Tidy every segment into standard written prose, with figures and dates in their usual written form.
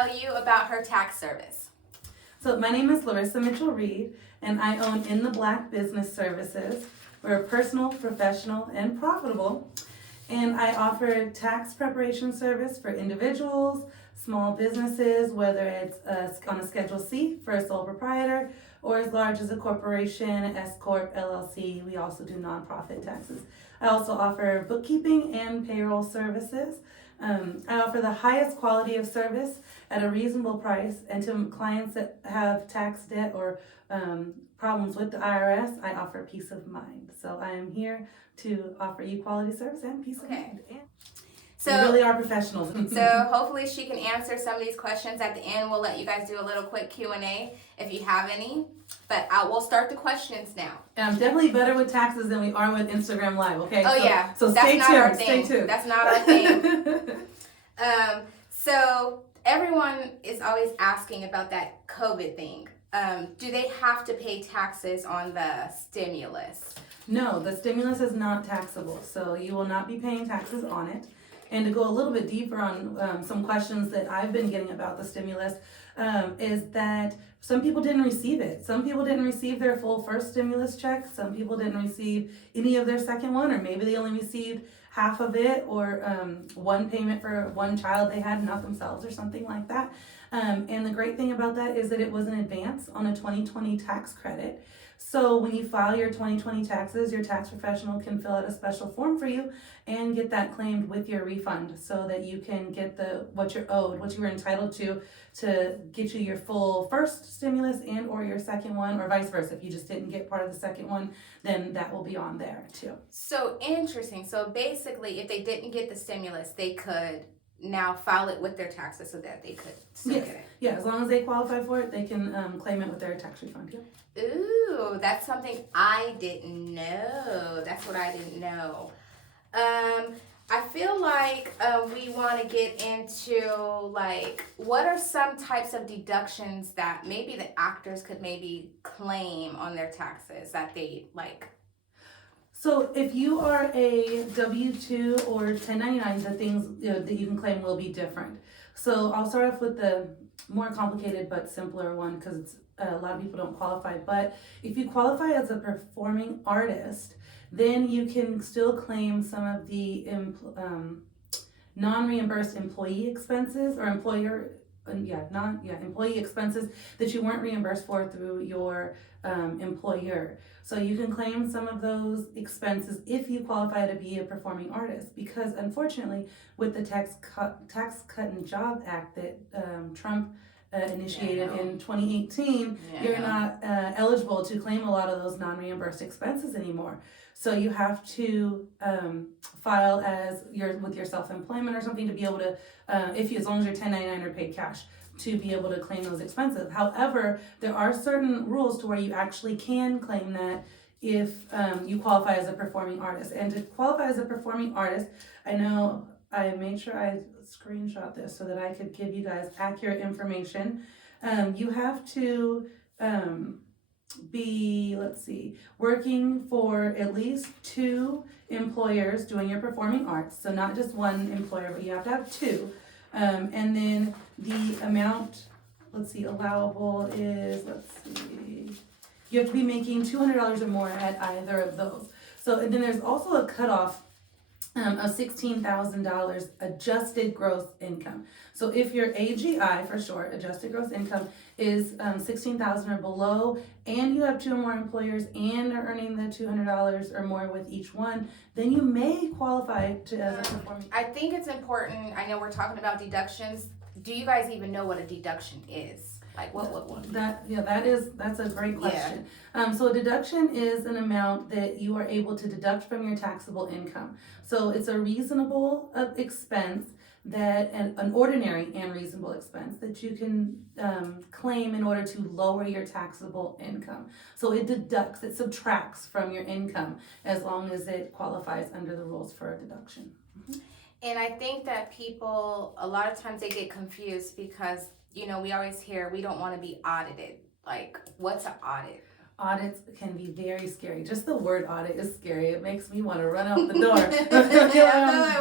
tell you about her tax service. So my name is Larissa Mitchell-Reed, and I own In the Black Business Services. We're personal, professional, and profitable. And I offer tax preparation service for individuals, small businesses, whether it's on a Schedule C for a sole proprietor, or as large as a corporation, S Corp, LLC. We also do nonprofit taxes. I also offer bookkeeping and payroll services. I offer the highest quality of service at a reasonable price, and to clients that have tax debt or problems with the IRS, I offer peace of mind. So I am here to offer you quality service and peace of mind. So we really are professionals. So hopefully she can answer some of these questions at the end. We'll let you guys do a little quick Q&A if you have any. But we'll start the questions now. And I'm definitely better with taxes than we are with Instagram Live, okay? Oh, yeah. So That's stay not tuned. our thing. Stay tuned. That's not our thing. So everyone is always asking about that COVID thing. Do they have to pay taxes on the stimulus? No, the stimulus is not taxable, so you will not be paying taxes on it. And to go a little bit deeper on some questions that I've been getting about the stimulus, is that some people didn't receive it. Some people didn't receive their full first stimulus check. Some people didn't receive any of their second one, or maybe they only received half of it, or one payment for one child they had, not themselves, or something like that. And the great thing about that is that it was an advance on a 2020 tax credit. So when you file your 2020 taxes, your tax professional can fill out a special form for you and get that claimed with your refund, so that you can get what you're owed, what you were entitled to get you your full first stimulus and or your second one, or vice versa. If you just didn't get part of the second one, then that will be on there too. So interesting. So basically, if they didn't get the stimulus, they could now file it with their taxes so that they could still get it. Yeah, as long as they qualify for it, they can claim it with their tax refund. Yeah. Ooh, that's something I didn't know. That's what I didn't know. I feel like we want to get into, like, what are some types of deductions that maybe the actors could maybe claim on their taxes that they like? So if you are a W-2 or 1099, the things that you can claim will be different. So I'll start off with the more complicated but simpler one, because a lot of people don't qualify. But if you qualify as a performing artist, then you can still claim some of the non-reimbursed employee expenses, or employee expenses that you weren't reimbursed for through your employer. So you can claim some of those expenses if you qualify to be a performing artist, because unfortunately with the Tax Cut and Job Act that Trump initiated in 2018, you're not eligible to claim a lot of those non-reimbursed expenses anymore. So you have to file with your self-employment or something to be able to, as long as you're 1099 or paid cash, to be able to claim those expenses. However, there are certain rules to where you actually can claim that if you qualify as a performing artist. And to qualify as a performing artist, I know I made sure I screenshot this so that I could give you guys accurate information. You have to be, working for at least 2 employers doing your performing arts. So not just one employer, but you have to have 2. And then the amount, allowable is, you have to be making $200 or more at either of those. So, and then there's also a cutoff of $16,000 adjusted gross income. So if your AGI, for short, adjusted gross income, is $16,000 or below, and you have 2 or more employers and are earning the $200 or more with each one, then you may qualify as a performing. I think it's important. I know we're talking about deductions. Do you guys even know what a deduction is? Like what? That's a great question. So a deduction is an amount that you are able to deduct from your taxable income. So it's a reasonable expense that an ordinary and reasonable expense that you can claim in order to lower your taxable income. So it subtracts from your income as long as it qualifies under the rules for a deduction. Mm-hmm. And I think that people, a lot of times they get confused because, we always hear we don't want to be audited. Like, what's an audit? Audits can be very scary. Just the word audit is scary. It makes me want to run out the door.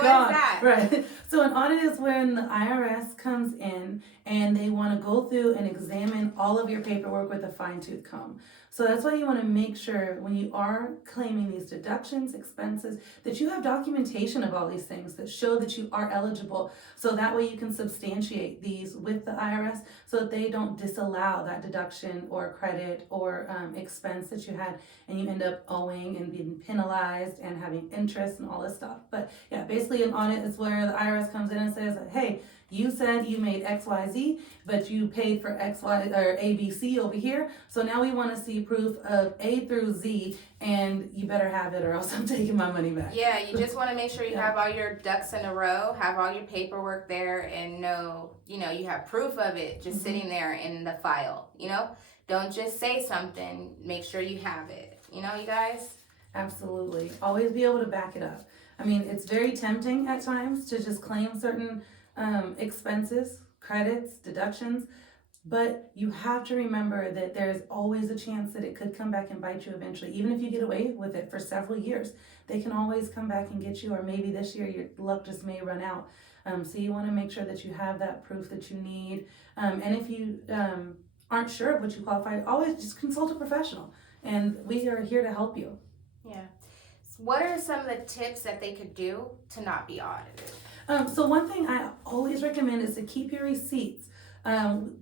That? Right. So an audit is when the IRS comes in and they want to go through and examine all of your paperwork with a fine-tooth comb. So that's why you want to make sure when you are claiming these deductions, expenses, that you have documentation of all these things that show that you are eligible. So that way you can substantiate these with the IRS so that they don't disallow that deduction or credit or expense that you had, and you end up owing and being penalized and having interest and all this stuff. But yeah, basically an audit is where the IRS comes in and says, hey, you said you made XYZ, but you paid for XY or ABC over here. So now we want to see proof of A through Z, and you better have it or else I'm taking my money back. Yeah, you just want to make sure you have all your ducks in a row, have all your paperwork there, and know, you have proof of it just sitting there in the file, Don't just say something, make sure you have it. You guys? Absolutely. Always be able to back it up. I mean, it's very tempting at times to just claim certain expenses, credits, deductions, but you have to remember that there's always a chance that it could come back and bite you eventually. Even if you get away with it for several years, they can always come back and get you, or maybe this year your luck just may run out. So you want to make sure that you have that proof that you need. And if you aren't sure of what you qualify, always just consult a professional, and we are here to help you. Yeah. What are some of the tips that they could do to not be audited? So one thing I always recommend is to keep your receipts.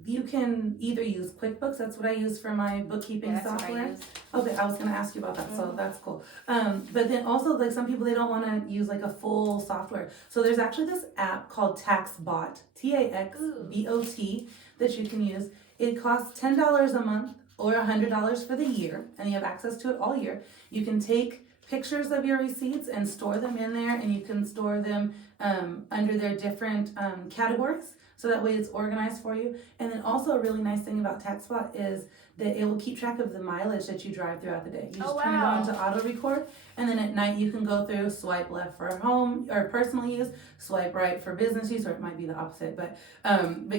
You can either use QuickBooks, that's what I use for my bookkeeping software. Okay, I was going to ask you about that, so that's cool. But then also, like, some people, they don't want to use like a full software. So there's actually this app called TaxBot, TaxBot, that you can use. It costs $10 a month or $100 for the year, and you have access to it all year. You can take pictures of your receipts and store them in there, and you can store them under their different categories, so that way it's organized for you. And then also a really nice thing about TaxBot is that it will keep track of the mileage that you drive throughout the day. You just turn it on to auto record, and then at night you can go through, swipe left for home or personal use, swipe right for business use, or it might be the opposite, but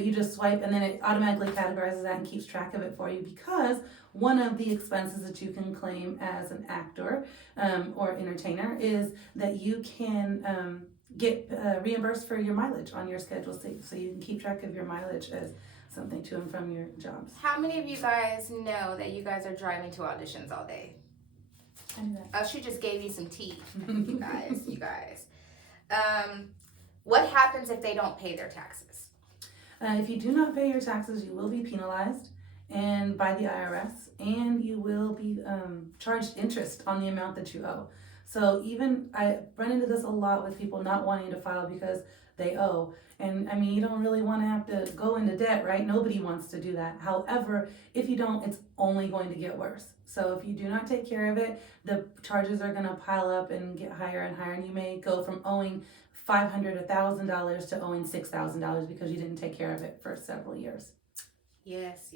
you just swipe, and then it automatically categorizes that and keeps track of it for you, because one of the expenses that you can claim as an actor or entertainer is that you can get reimbursed for your mileage on your Schedule C. So you can keep track of your mileage as something to and from your jobs. How many of you guys know that you guys are driving to auditions all day? I knew that. Oh, she just gave you some tea, you guys. What happens if they don't pay their taxes? If you do not pay your taxes, you will be penalized and by the IRS, and you will be charged interest on the amount that you owe. So even I run into this a lot with people not wanting to file because they owe. And I mean, you don't really want to have to go into debt, right? Nobody wants to do that. However, if you don't, it's only going to get worse. So if you do not take care of it, the charges are going to pile up and get higher and higher. And you may go from owing $500, $1,000 to owing $6,000 because you didn't take care of it for several years. Yes.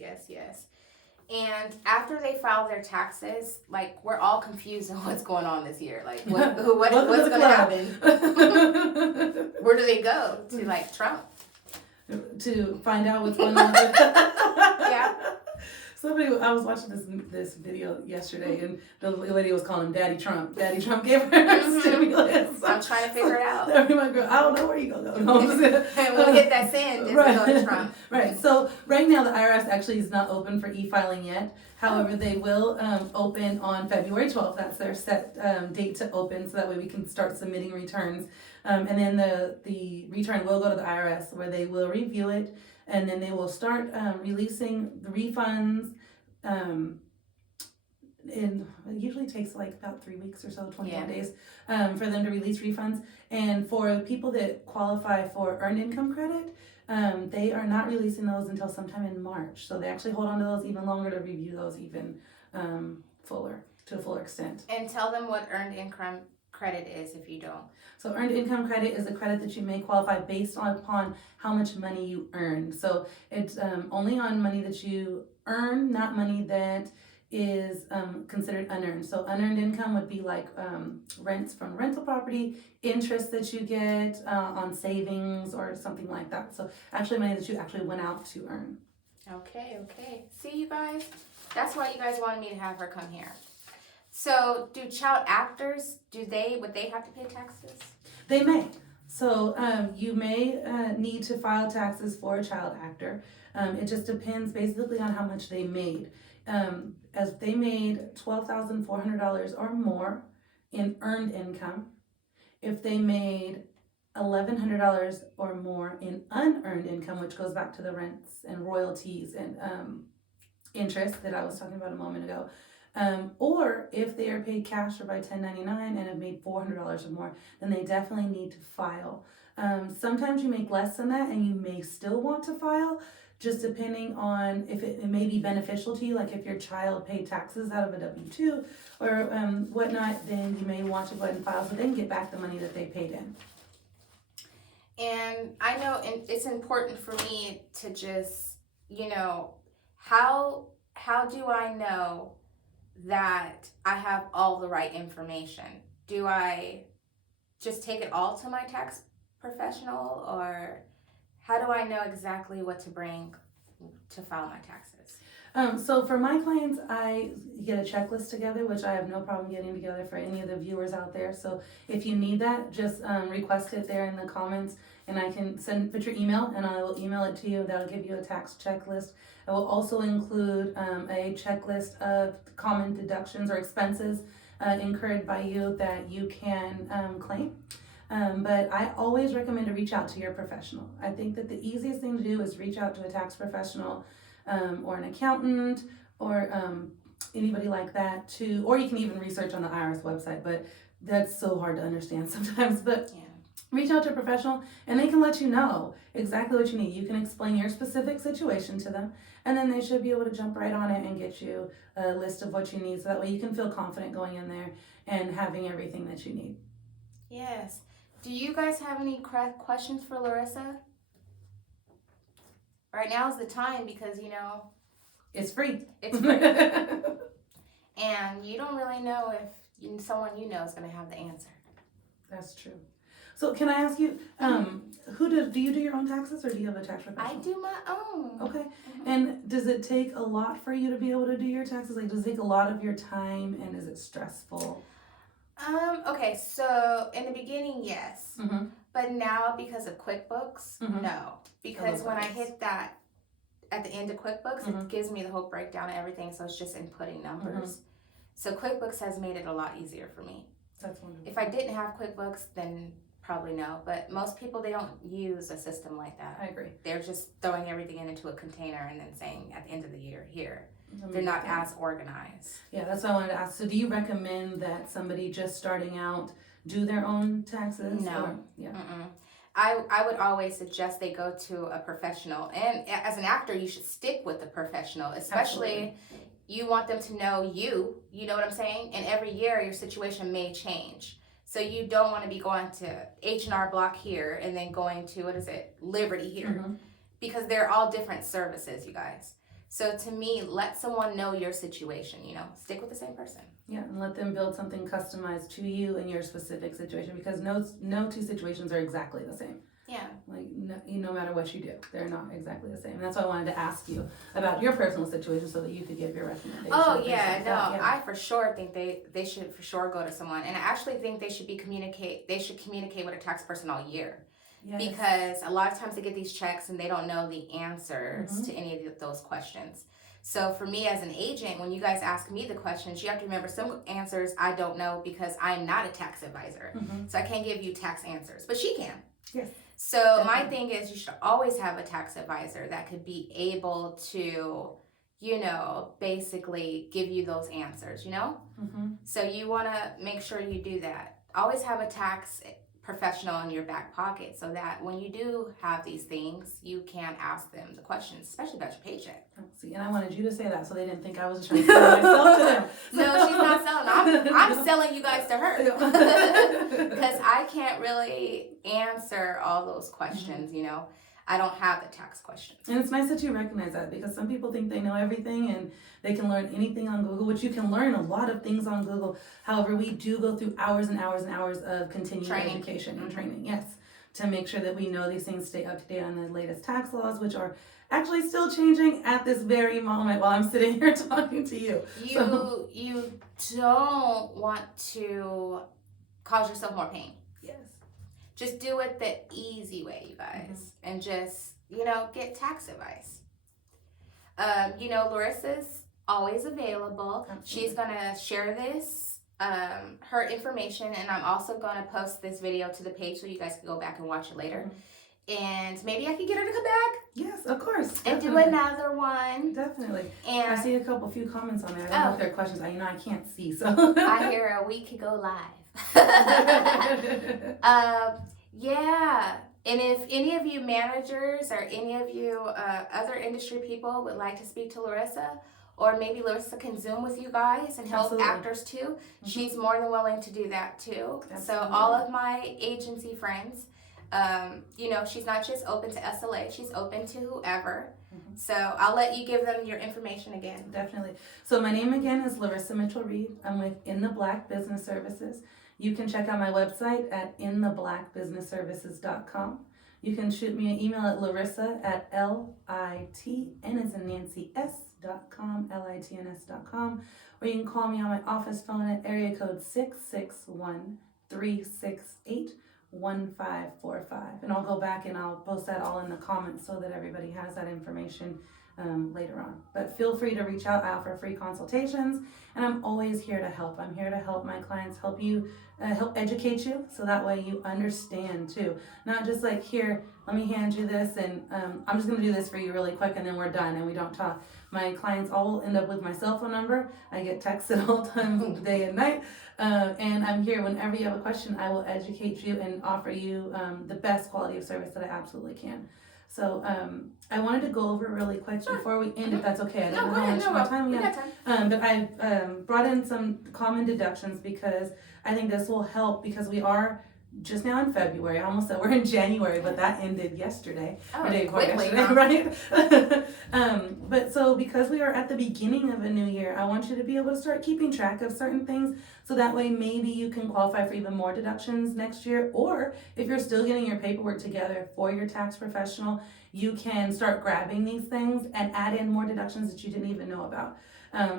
And after they file their taxes, like, we're all confused on what's going on this year. Like, what's going to happen? Where do they go? To, like, Trump? To find out what's going on. Yeah. I was watching this video yesterday, and the lady was calling him Daddy Trump. Daddy Trump gave her stimulus. I'm trying to figure it out. My girl, I don't know where you gonna go. No, and we'll get that send just to go to Trump. Right. So right now the IRS actually is not open for e-filing yet. However, they will open on February 12th. That's their set date to open, so that way we can start submitting returns. And then the return will go to the IRS, where they will review it. And then they will start releasing the refunds. It usually takes like about 3 weeks or so, 21 days, for them to release refunds. And for people that qualify for earned income credit, they are not releasing those until sometime in March. So they actually hold on to those even longer to review those even to a fuller extent. And tell them what earned income credit is if you don't. So earned income credit is a credit that you may qualify based upon how much money you earn. So it's only on money that you earn, not money that is considered unearned. So unearned income would be like rents from rental property, interest that you get on savings or something like that. So actually money that you actually went out to earn. Okay. See, you guys? That's why you guys wanted me to have her come here. So, do child actors, would they have to pay taxes? They may. So you may need to file taxes for a child actor. It just depends basically on how much they made. As they made $12,400 or more in earned income, if they made $1,100 or more in unearned income, which goes back to the rents and royalties and interest that I was talking about a moment ago, or if they are paid cash or by 1099 and have made $400 or more, then they definitely need to file. Sometimes you make less than that and you may still want to file, just depending on if it may be beneficial to you, like if your child paid taxes out of a W-2 or whatnot, then you may want to go ahead and file so they can get back the money that they paid in. And I know it's important for me to just, how do I know that I have all the right information? Do I just take it all to my tax professional, or how do I know exactly what to bring to file my taxes? So for my clients, I get a checklist together, which I have no problem getting together for any of the viewers out there. So if you need that, just request it there in the comments, and I can put your email, and I will email it to you. That'll give you a tax checklist. It will also include a checklist of common deductions or expenses incurred by you that you can claim. But I always recommend to reach out to your professional. I think that the easiest thing to do is reach out to a tax professional or an accountant or anybody like that or you can even research on the IRS website, but that's so hard to understand sometimes. But Yeah. Reach out to a professional and they can let you know exactly what you need. You can explain your specific situation to them, and then they should be able to jump right on it and get you a list of what you need, so that way you can feel confident going in there and having everything that you need. Yes. Do you guys have any questions for Larissa? Right now is the time because, it's free. It's free. And you don't really know if someone you know is going to have the answer. That's true. So can I ask you, do you do your own taxes, or do you have a tax professional? I do my own. Okay. Mm-hmm. And does it take a lot for you to be able to do your taxes? Like, does it take a lot of your time, and is it stressful? Okay, so in the beginning, yes. Mm-hmm. But now, because of QuickBooks, no. Because when I hit that at the end of QuickBooks, it gives me the whole breakdown of everything, so it's just inputting numbers. So QuickBooks has made it a lot easier for me. That's wonderful. If I didn't have QuickBooks, then probably no. But most people, they don't use a system like that. I agree. They're just throwing everything into a container and then saying at the end of the year, here. They're not as organized. Yeah, that's what I wanted to ask. So do you recommend that somebody just starting out do their own taxes? No. Or, yeah. Mm-mm. I would always suggest they go to a professional. And as an actor, you should stick with the professional, especially Absolutely. You want them to know you know what I'm saying? And every year your situation may change. So you don't want to be going to H&R Block here and then going to, Liberty here. Because they're all different services, you guys. So to me, let someone know your situation, stick with the same person. Yeah, and let them build something customized to you and your specific situation, because no two situations are exactly the same. Yeah. Like, no matter what you do, they're not exactly the same. And that's why I wanted to ask you about your personal situation so that you could give your recommendation. Oh, yeah, no, I for sure think they should for sure go to someone. And I actually think they should communicate with a tax person all year. Yes. Because a lot of times they get these checks and they don't know the answers to any of those questions. So for me as an agent, when you guys ask me the questions, you have to remember some answers I don't know because I'm not a tax advisor. So I can't give you tax answers, but she can. Yes. So definitely. My thing is you should always have a tax advisor that could be able to, basically give you those answers, So you want to make sure you do that. Always have a tax professional in your back pocket so that when you do have these things, you can ask them the questions, especially about your paycheck. See, and I wanted you to say that so they didn't think I was trying to sell myself to them. No, she's not selling. I'm selling you guys to her. Because I can't really answer all those questions, I don't have the tax questions. And it's nice that you recognize that, because some people think they know everything and they can learn anything on Google, which you can learn a lot of things on Google. However, we do go through hours and hours and hours of continuing education and training, yes, to make sure that we know these things, stay up to date on the latest tax laws, which are actually still changing at this very moment while I'm sitting here talking to you. You don't want to cause yourself more pain. Yes. Just do it the easy way, you guys, and just, get tax advice. Larissa's always available. Absolutely. She's gonna share this, her information, and I'm also gonna post this video to the page so you guys can go back and watch it later. And maybe I can get her to come back. Yes, of course. And Definitely. do another one. Definitely. And I see a few comments on there. I don't know if there are questions. I can't see, so. I hear we could go live. Yeah. And if any of you managers or any of you other industry people would like to speak to Larissa, or maybe Larissa can Zoom with you guys and help Absolutely. actors too, she's more than willing to do that too. Absolutely. So all of my agency friends, she's not just open to SLA, she's open to whoever. So I'll let you give them your information again. Definitely. So my name again is Larissa Mitchell-Reed. I'm with In the Black Business Services. You can check out my website at intheblackbusinessservices.com. You can shoot me an email at Larissa@LITN LITNS.com, or you can call me on my office phone at area code 661-368-1545. And I'll go back and I'll post that all in the comments so that everybody has that information later on. But feel free to reach out. I offer free consultations, and I'm always here to help. I'm here to help my clients, help you, help educate you, so that way you understand too. Not just like, here, let me hand you this, and I'm just going to do this for you really quick, and then we're done, and we don't talk. My clients all end up with my cell phone number. I get texted all times of the day and night, and I'm here whenever you have a question. I will educate you and offer you the best quality of service that I absolutely can. So I wanted to go over really quick before we end, if that's okay. I don't know how much more time we have. But I brought in some common deductions because I think this will help, because we are just now in February. I almost said we're in January, but that ended yesterday. Oh, or day before quickly, yesterday, right? But so because we are at the beginning of a new year, I want you to be able to start keeping track of certain things, so that way maybe you can qualify for even more deductions next year. Or if you're still getting your paperwork together for your tax professional, you can start grabbing these things and add in more deductions that you didn't even know about.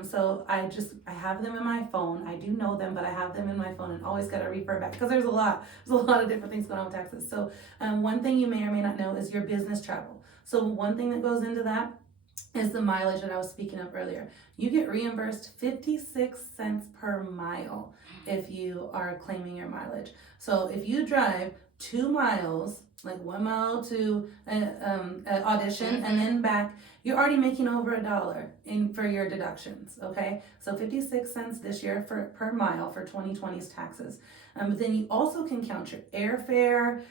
So I have them in my phone. I do know them, but I have them in my phone and always got to refer back, because there's a lot of different things going on with taxes. So one thing you may or may not know is your business travel. So one thing that goes into that is the mileage that I was speaking of earlier. You get reimbursed 56 cents per mile if you are claiming your mileage. So if you drive 2 miles, like 1 mile to an audition and then back, you're already making over $1 for your deductions, okay? So 56 cents this year per mile for 2020's taxes. But then you also can count your airfare,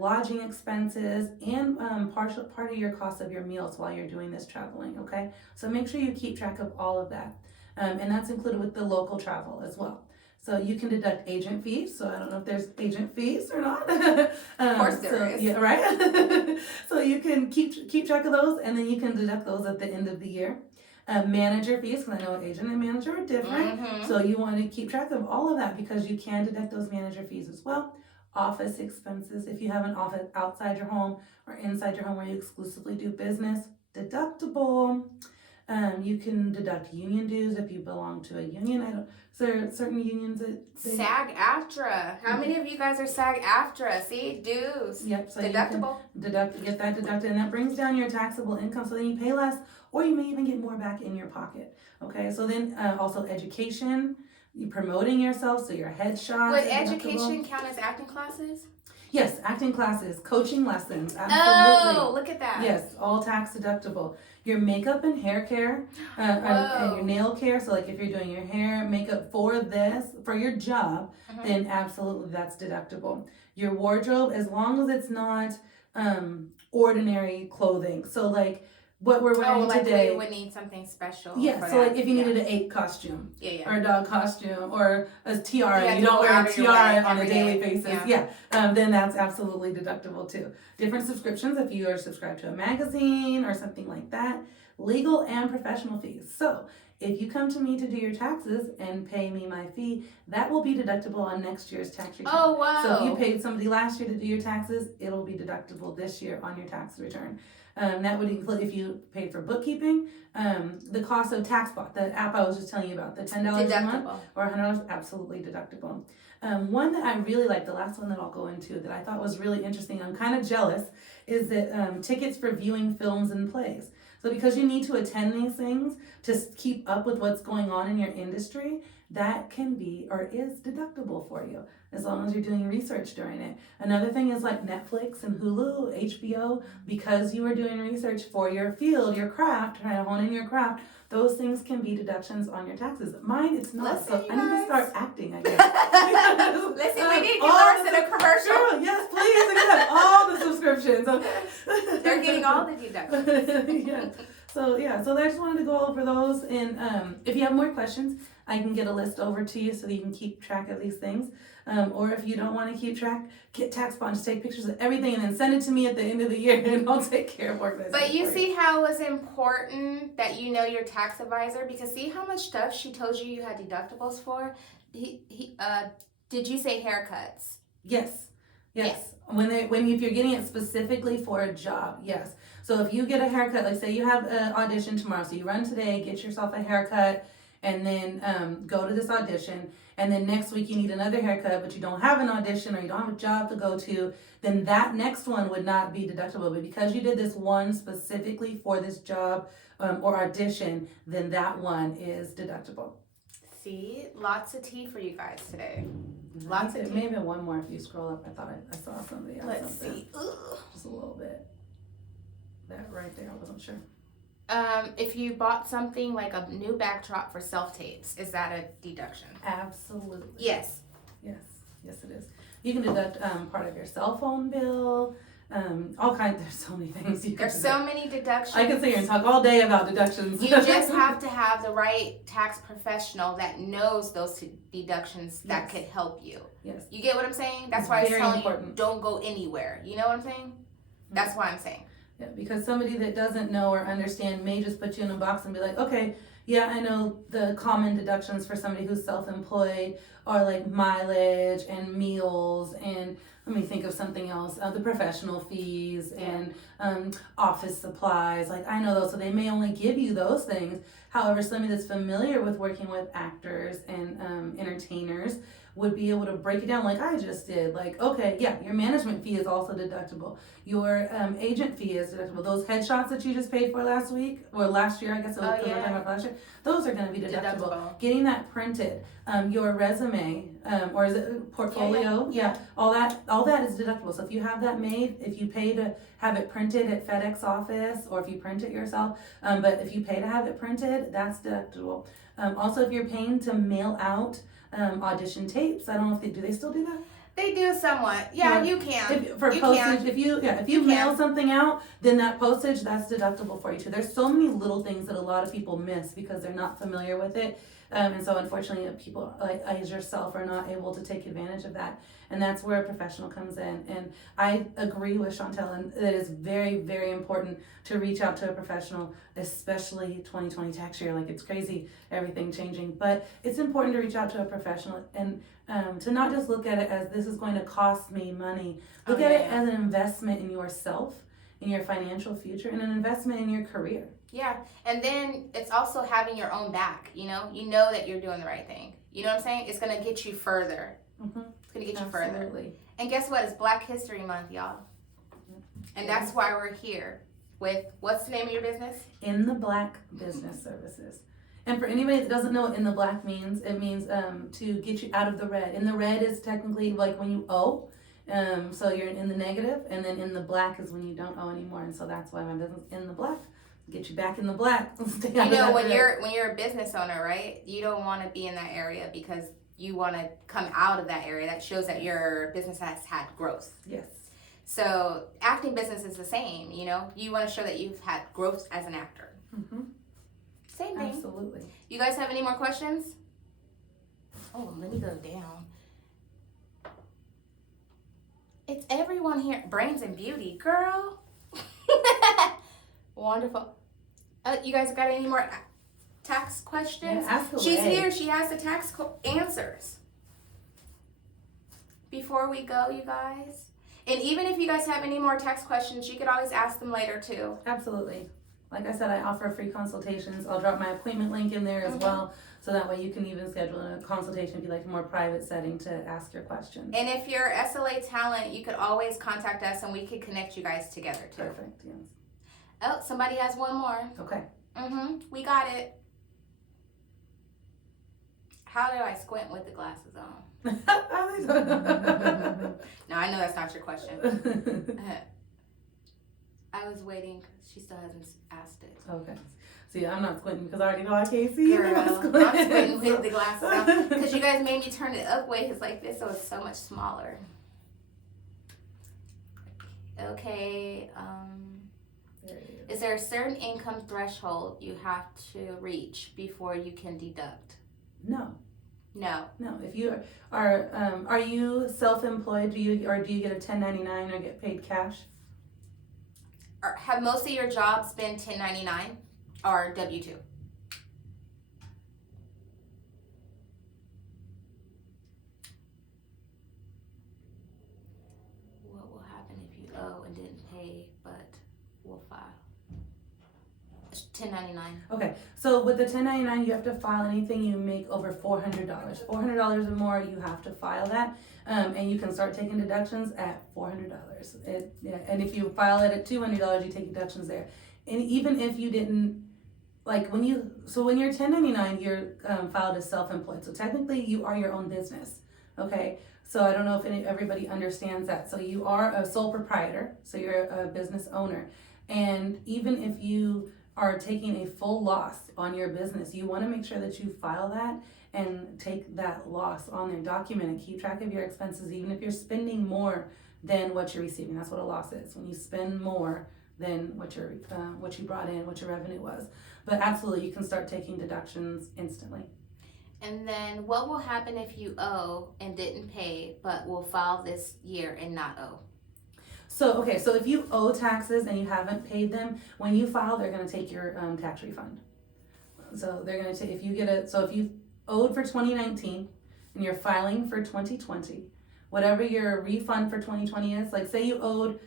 lodging expenses, and part of your cost of your meals while you're doing this traveling, okay? So make sure you keep track of all of that. And that's included with the local travel as well. So you can deduct agent fees. So I don't know if there's agent fees or not. Of course there is. Yeah, right? So you can keep track of those, and then you can deduct those at the end of the year. Manager fees, because I know agent and manager are different. So you want to keep track of all of that, because you can deduct those manager fees as well. Office expenses, if you have an office outside your home or inside your home where you exclusively do business, deductible. You can deduct union dues if you belong to a union. There are certain unions that SAG-AFTRA. How many of you guys are SAG-AFTRA? See, dues. Yep. So deductible. You can get that deducted, and that brings down your taxable income. So then you pay less, or you may even get more back in your pocket. Okay. So then also education, you promoting yourself, so your headshots. Would education count as acting classes? Yes, acting classes, coaching lessons, absolutely. Oh, look at that. Yes, all tax deductible. Your makeup and hair care, and your nail care. So like if you're doing your hair, makeup for your job, then absolutely that's deductible. Your wardrobe, as long as it's not ordinary clothing. So like what we're wearing today. We would need something special. Yeah, so like if you needed an ape costume, or a dog costume, or a tiara, you don't wear a tiara on a daily basis. Then that's absolutely deductible too. Different subscriptions, if you are subscribed to a magazine or something like that. Legal and professional fees. So if you come to me to do your taxes and pay me my fee, that will be deductible on next year's tax return. Oh, wow. So if you paid somebody last year to do your taxes, it'll be deductible this year on your tax return. That would include if you paid for bookkeeping, the cost of TaxBot, the app I was just telling you about, the $10 a month or $100, absolutely deductible. One that I really like, the last one that I'll go into that I thought was really interesting, I'm kind of jealous, is that tickets for viewing films and plays. So because you need to attend these things to keep up with what's going on in your industry, that can be or is deductible for you as long as you're doing research during it. Another thing is like Netflix and Hulu, HBO, because you are doing research for your field, your craft, trying to hone in your craft, those things can be deductions on your taxes. Mine, it's not. Listen, so I need to start acting, I guess. Listen, we need yours in a commercial. Girl, yes, please. I can have all the subscriptions. Okay. They're getting all the deductions. Yeah. So I just wanted to go over those. And if you have more questions, I can get a list over to you so that you can keep track of these things. Or if you don't want to keep track, get TaxBot, just take pictures of everything and then send it to me at the end of the year and I'll take care of organizing. But you see how it was important that you know your tax advisor, because see how much stuff she told you had deductibles for? Did you say haircuts? Yes. If you're getting it specifically for a job, yes. So if you get a haircut, like say you have an audition tomorrow, so you run today, get yourself a haircut, and then go to this audition, and then next week you need another haircut, but you don't have an audition or you don't have a job to go to, then that next one would not be deductible. But because you did this one specifically for this job or audition, then that one is deductible. See, lots of tea for you guys today. Lots of tea. Maybe one more if you scroll up. I thought I saw somebody else. Let's see. Just a little bit. That right there, I wasn't sure. If you bought something like a new backdrop for self-tapes, is that a deduction? Absolutely. Yes. Yes, it is. You can deduct part of your cell phone bill, all kinds, there's so many things you can There's deduct. so many deductions. I could sit here and talk all day about deductions. You just have to have the right tax professional that knows those deductions that could help you. Yes. You get what I'm saying? That's why I'm telling important. you don't go anywhere. You know what I'm saying? That's why I'm saying. Yeah, because somebody that doesn't know or understand may just put you in a box and be like, okay, yeah, I know the common deductions for somebody who's self-employed are like mileage and meals and let me think of something else, the professional fees and office supplies. Like I know those, so they may only give you those things. However, somebody that's familiar with working with actors and entertainers would be able to break it down like I just did. Like, okay, yeah, your management fee is also deductible. Your agent fee is deductible. Those headshots that you just paid for last week, or last year, I guess, because we're talking about last year, those are going to be deductible. Getting that printed, your resume, or is it portfolio? Yeah. All that is deductible. So if you have that made, if you pay to have it printed at FedEx office, or if you print it yourself, but if you pay to have it printed, that's deductible. Also, if you're paying to mail out audition tapes, I don't know if do they still do that? They do somewhat. Yeah, you can. For postage, if you mail something out, then that postage, that's deductible for you too. There's so many little things that a lot of people miss because they're not familiar with it. And so unfortunately people like as yourself are not able to take advantage of that. And that's where a professional comes in. And I agree with Shauntiel, and it is very, very important to reach out to a professional, especially 2020 tax year. Like it's crazy, everything changing. But it's important to reach out to a professional and to not just look at it as this is going to cost me money. Look at it as an investment in yourself, in your financial future, and an investment in your career. Yeah, and then it's also having your own back, you know that you're doing the right thing. You know what I'm saying? It's going to get you further. Mm-hmm. It's going to get you further. And guess what? It's Black History Month, y'all. And that's why we're here with, what's the name of your business? In the Black Business Services. And for anybody that doesn't know what in the black means, it means to get you out of the red. In the red is technically like when you owe. So you're in the negative, and then in the black is when you don't owe anymore. And so that's why my business in the black. Get you back in the black. You know, when you're a business owner, right? You don't want to be in that area because you want to come out of that area. That shows that your business has had growth. Yes. So acting business is the same. You know, you want to show that you've had growth as an actor. Mm-hmm. Same thing. Absolutely. You guys have any more questions? Oh, let me go down. It's everyone here. Brains and beauty, girl. Wonderful. You guys got any more tax questions? Yeah, ask away. She's here. She has the tax answers. Before we go, you guys, And even if you guys have any more tax questions, you could always ask them later too. Absolutely. Like I said, I offer free consultations. I'll drop my appointment link in there as well, so that way you can even schedule a consultation if you like a more private setting to ask your questions. And if you're SLA talent, you could always contact us and we could connect you guys together too. Perfect, yes. Oh, somebody has one more. Okay. We got it. How do I squint with the glasses on? No, I know that's not your question. I was waiting because she still hasn't asked it. Okay. See, I'm not squinting because I already know I can't see. Girl, I'm squinting with the glasses on because you guys made me turn it up ways like this, so it's so much smaller. Okay. Is there a certain income threshold you have to reach before you can deduct? No. No. If you are you self-employed? Do you get a 1099 or get paid cash? Have most of your jobs been 1099 or W-2? What will happen if you owe and didn't pay but will file? 1099. Okay, so with the 1099, you have to file anything you make over $400. $400 or more, you have to file that, and you can start taking deductions at $400. And if you file it at $200, you take deductions there. And even if you didn't, when you're 1099, you're filed as self-employed. So technically, you are your own business. Okay, so I don't know if everybody understands that. So you are a sole proprietor, so you're a business owner, and even if you are taking a full loss on your business, you want to make sure that you file that and take that loss on their document and keep track of your expenses, even if you're spending more than what you're receiving. That's what a loss is, when you spend more than what you brought in, what your revenue was. But absolutely, you can start taking deductions instantly. And then what will happen if you owe and didn't pay but will file this year and not owe? So if you owe taxes and you haven't paid them, when you file, they're going to take your tax refund. So they're going to take, if you owed for 2019 and you're filing for 2020, whatever your refund for 2020 is, like say you owed,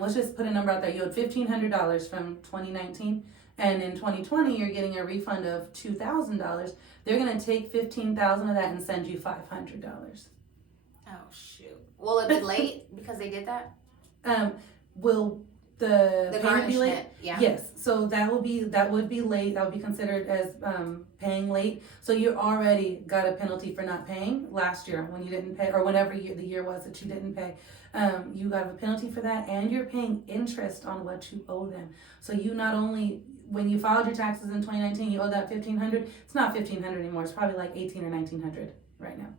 let's just put a number out there, you owed $1,500 from 2019, and in 2020 you're getting a refund of $2,000, they're going to take $15,000 of that and send you $500. Oh shoot. Will it be late because they did that? Will the payment be late? Garnishment, yeah. Yes. So that would be late. That would be considered as paying late. So you already got a penalty for not paying last year when you didn't pay, or whenever the year was that you didn't pay. You got a penalty for that, and you're paying interest on what you owe them. So you not only, when you filed your taxes in 2019, you owe that $1,500. It's not $1,500 anymore. It's probably like $1,800 or $1,900 right now.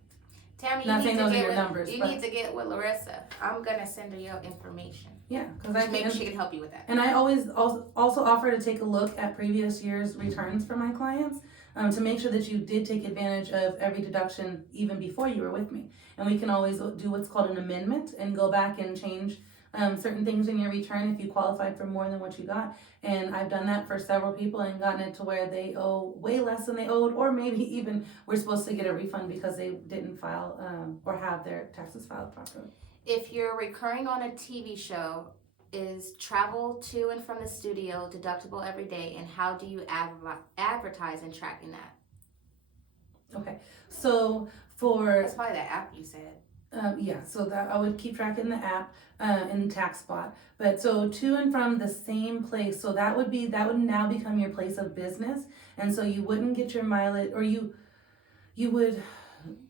Tammy, Not saying those are your with, numbers. You need to get with Larissa. I'm gonna send her your information. Yeah, because maybe she can help you with that. And I always also offer to take a look at previous year's returns for my clients to make sure that you did take advantage of every deduction even before you were with me. And we can always do what's called an amendment and go back and change certain things in your return if you qualified for more than what you got. And I've done that for several people and gotten it to where they owe way less than they owed, or maybe even we're supposed to get a refund because they didn't file or have their taxes filed properly. If you're recurring on a TV show, is travel to and from the studio deductible every day, and how do you advertise and tracking that? Okay, so that's probably that app you said. So that I would keep track in the app in TaxSpot. But so to and from the same place, so that would now become your place of business, and so you wouldn't get your mileage, or you would.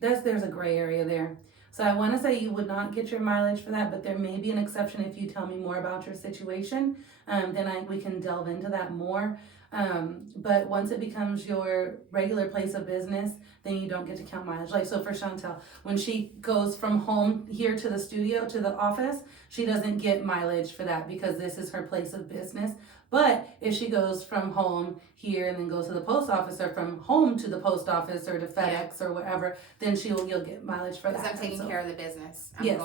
There's a gray area there. So I want to say you would not get your mileage for that, but there may be an exception if you tell me more about your situation. Then we can delve into that more. But once it becomes your regular place of business, then you don't get to count mileage. Like, so for Shauntiel, when she goes from home here to the studio, to the office, she doesn't get mileage for that because this is her place of business. But if she goes from home here and then goes to the post office, or from home to the post office or to FedEx or whatever, then you'll get mileage for that. Because I'm taking care of the business. Yeah.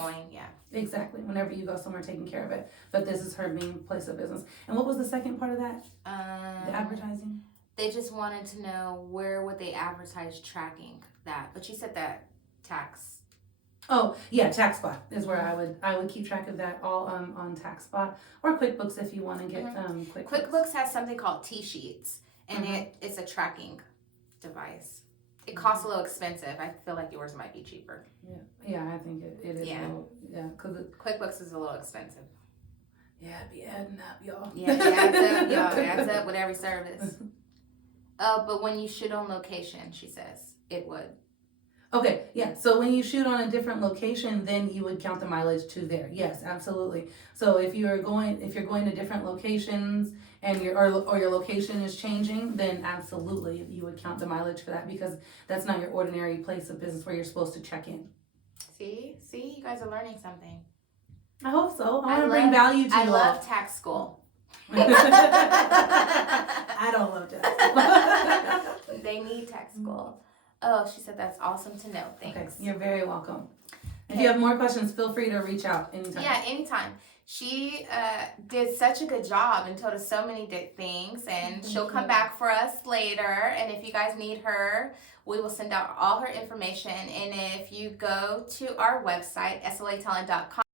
Exactly. Whenever you go somewhere, taking care of it. But this is her main place of business. And what was the second part of that? The advertising? They just wanted to know where would they advertise tracking that. But you said that tax Oh, yeah, TaxSpot is where I would keep track of that all on TaxSpot or QuickBooks if you want to get QuickBooks. QuickBooks has something called T-Sheets, and it's a tracking device. It costs a little expensive. I feel like yours might be cheaper. Yeah, I think it is. Yeah. Because QuickBooks is a little expensive. Yeah, it be adding up, y'all. Yeah, it adds up, y'all. It adds up with every service. But when you shoot on location, she says, it would. Okay, yeah. So when you shoot on a different location, then you would count the mileage to there. Yes, absolutely. So if you're going to different locations and your location is changing, then absolutely you would count the mileage for that, because that's not your ordinary place of business where you're supposed to check in. See, you guys are learning something. I hope so. I want to bring value to you. I love tax school. I don't love tax school. They need tax school. Oh, she said that's awesome to know. Thanks. Okay, you're very welcome. If you have more questions, feel free to reach out anytime. Yeah, anytime. She did such a good job and told us so many things, and she'll come back for us later. And if you guys need her, we will send out all her information. And if you go to our website, slatalent.com,